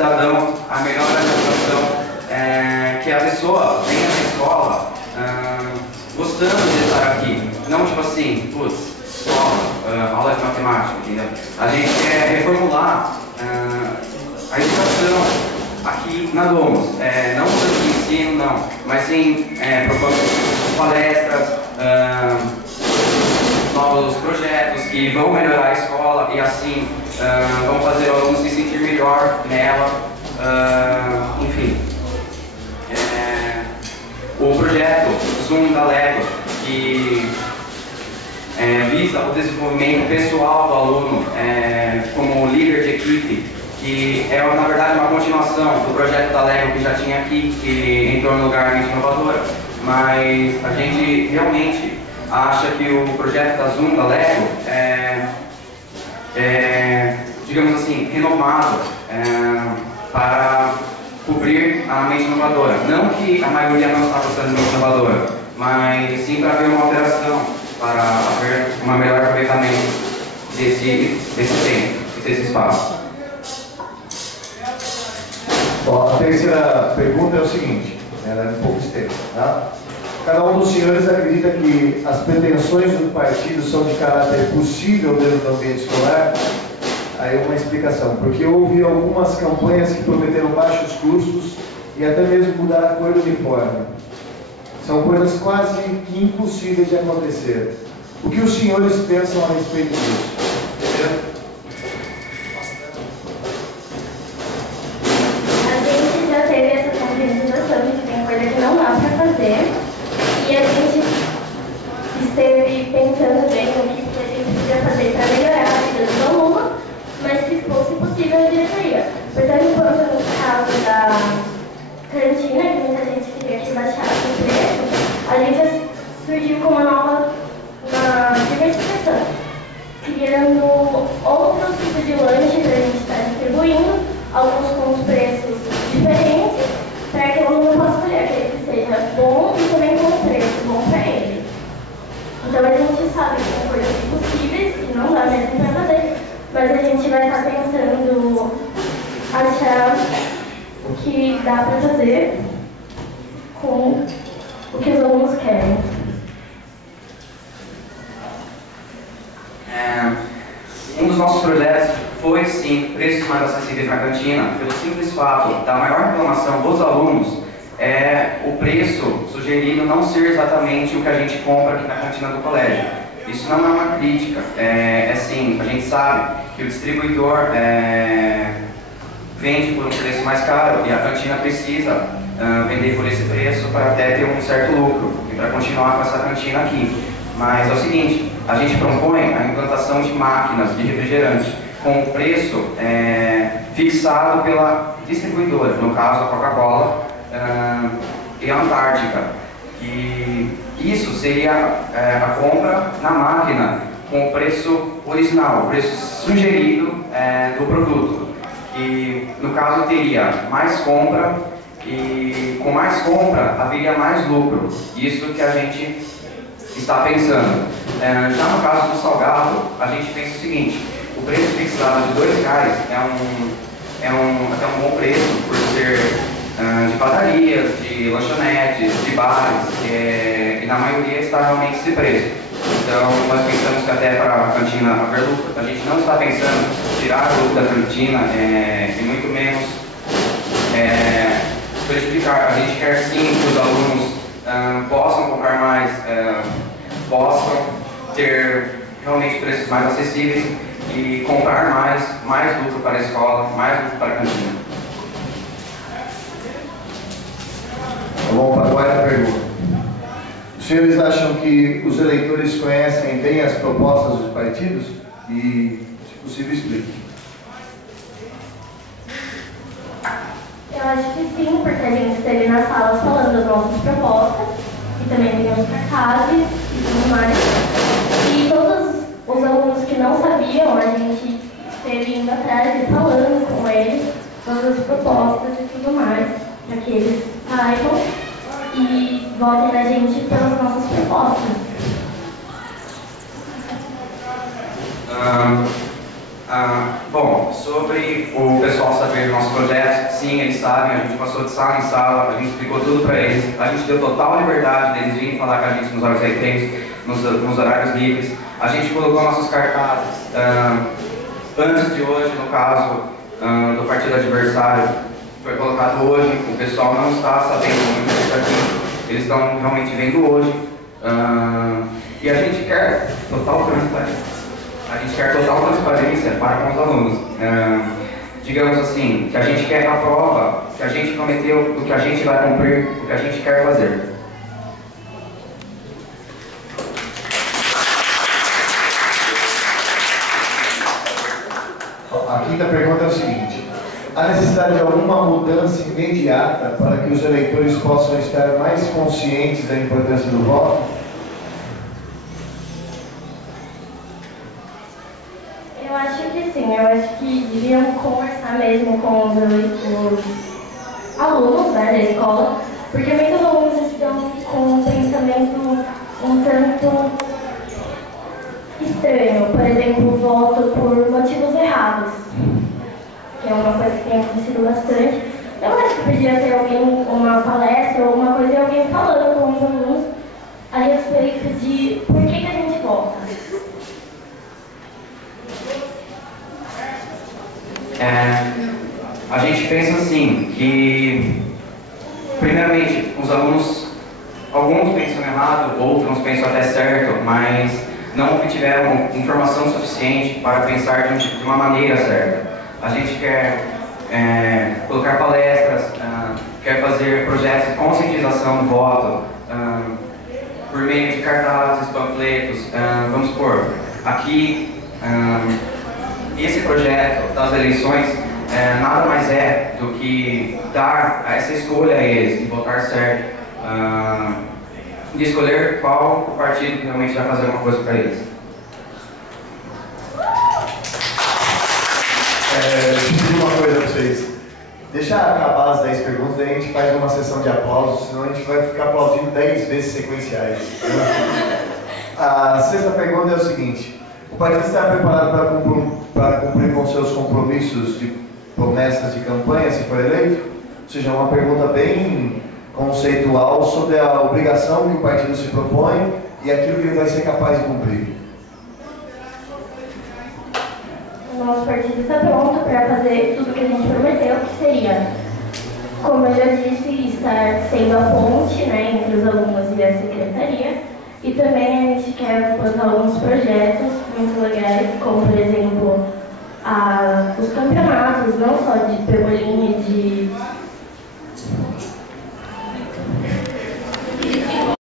cidadão, a melhor adaptação, que a pessoa venha na escola gostando de estar aqui. Não tipo assim, putz, escola, aula de matemática, entendeu? A gente quer reformular a educação aqui na Domus. Não tanto de ensino, não, mas sim propondo palestras, novos projetos que vão melhorar a escola e assim vão fazer o aluno se sentir melhor nela. Enfim, o projeto Zoom da Lego, que visa o desenvolvimento pessoal do aluno como líder de equipe, que é na verdade uma continuação do projeto da Lego que já tinha aqui, que entrou no lugar Mente Inovadora, mas a gente realmente acha que o projeto da Zoom da Lego digamos assim, renomado para cobrir a mente inovadora. Não que a maioria não está gostando de mente inovadora, mas sim para haver uma alteração, para haver um melhor aproveitamento desse tempo, desse espaço. Bom, a terceira pergunta é o seguinte, ela é um pouco extensa, tá? Cada um dos senhores acredita que as pretensões do partido são de caráter possível dentro do ambiente escolar? Aí uma explicação, porque houve algumas campanhas que prometeram baixos custos e até mesmo mudar a cor do uniforme. São coisas quase que impossíveis de acontecer. O que os senhores pensam a respeito disso? Entendeu? A gente já teve essa conscientização de que tem coisa que não dá para fazer e a gente esteve pensando bem no que a gente podia fazer para melhorar a vida do aluno, mas se fosse possível a gente faria. Portanto, quanto no caso da cantina, que muita gente queria que baixasse o preço, a gente surgiu com uma nova diversificação, criando outros tipos de lanche para a gente estar distribuindo, alguns com os preços diferentes, para que o aluno possa escolher aquele que seja bom e também com um preço bom para ele. Então a gente sabe que são coisas impossíveis, que não dá mesmo para fazer, mas a gente vai estar tentando achar o que dá para fazer com o que os alunos querem. Um dos nossos projetos foi, sim, preços mais acessíveis na cantina, pelo simples fato da maior reclamação dos alunos o preço sugerido não ser exatamente o que a gente compra aqui na cantina do colégio. Isso não é uma crítica, sim, a gente sabe que o distribuidor vende por um preço mais caro e a cantina precisa vender por esse preço para até ter um certo lucro e para continuar com essa cantina aqui. Mas é o seguinte, a gente propõe a implantação de máquinas de refrigerante com o preço fixado pela distribuidora, no caso a Coca-Cola e a Antártica. E isso seria a compra na máquina com o preço original, o preço sugerido do produto. E no caso teria mais compra e com mais compra haveria mais lucro. Isso que a gente está pensando. Já no caso do salgado, a gente pensa o seguinte: o preço fixado de R$2 até um bom preço, por ser de padarias, de lanchonetes, de bares, e na maioria está realmente esse preço. Então, nós pensamos que até para a cantina haver lucro. A gente não está pensando em tirar o lucro da cantina e muito menos prejudicar. A gente quer sim que os alunos possam comprar mais, possam ter realmente preços mais acessíveis e comprar mais lucro para a escola, mais lucro para a cantina. Vamos para a quarta pergunta. Os senhores acham que os eleitores conhecem bem as propostas dos partidos? E, se possível, explique. Eu acho que sim, porque a gente esteve nas salas falando das nossas propostas e também tem os cartazes e tudo mais. E todos os alunos que não sabiam, a gente esteve indo atrás e falando com eles todas as propostas e tudo mais, para que eles saibam e votem na gente pelas nossas propostas. Bom, sobre o pessoal saber nossas nossos projetos. Sim, eles sabem, a gente passou de sala em sala, a gente explicou tudo para eles, a gente deu total liberdade deles virem falar com a gente nos horários recreios, nos horários livres. A gente colocou nossos cartazes antes de hoje, no caso do partido adversário, foi colocado hoje. O pessoal não está sabendo muito disso aqui, eles estão realmente vendo hoje. E a gente quer total transparência. A gente quer total transparência para com os alunos. Digamos assim, que a gente quer a prova, que a gente prometeu, o que a gente vai cumprir, o que a gente quer fazer. A quinta pergunta é o seguinte: há necessidade de alguma mudança imediata para que os eleitores possam estar mais conscientes da importância do voto? Eu acho que sim, eu acho que deviam conversar mesmo com os alunos, né, da escola, porque muitos alunos estão com um pensamento um tanto estranho, por exemplo, voto por motivos errados, que é uma coisa que tem acontecido bastante. Eu acho que podia ter alguém, uma palestra ou alguma coisa, e alguém falando com os alunos a respeito de por que a gente vota. A gente pensa assim, que primeiramente os alunos, alguns pensam errado, outros pensam até certo, mas não obtiveram informação suficiente para pensar de uma maneira certa. A gente quer colocar palestras, quer fazer projetos de conscientização do voto, por meio de cartazes, panfletos. Vamos supor, aqui, esse projeto das eleições nada mais é do que dar essa escolha a eles, de votar certo, de escolher qual partido realmente vai fazer alguma coisa para eles. Deixa eu pedir uma coisa para vocês. Deixa acabar as 10 perguntas, aí a gente faz uma sessão de aplausos, senão a gente vai ficar aplaudindo 10 vezes sequenciais. A sexta pergunta é o seguinte: o partido está preparado para cumprir com seus compromissos de promessas de campanha, se for eleito? Ou seja, uma pergunta bem conceitual sobre a obrigação que o partido se propõe e aquilo que ele vai ser capaz de cumprir. O nosso partido está pronto para fazer tudo o que a gente prometeu, que seria, como eu já disse, estar sendo a ponte, né, entre os alunos e a secretaria. E também a gente quer implantar alguns projetos muito legais, como por exemplo os campeonatos, não só de pebolim e de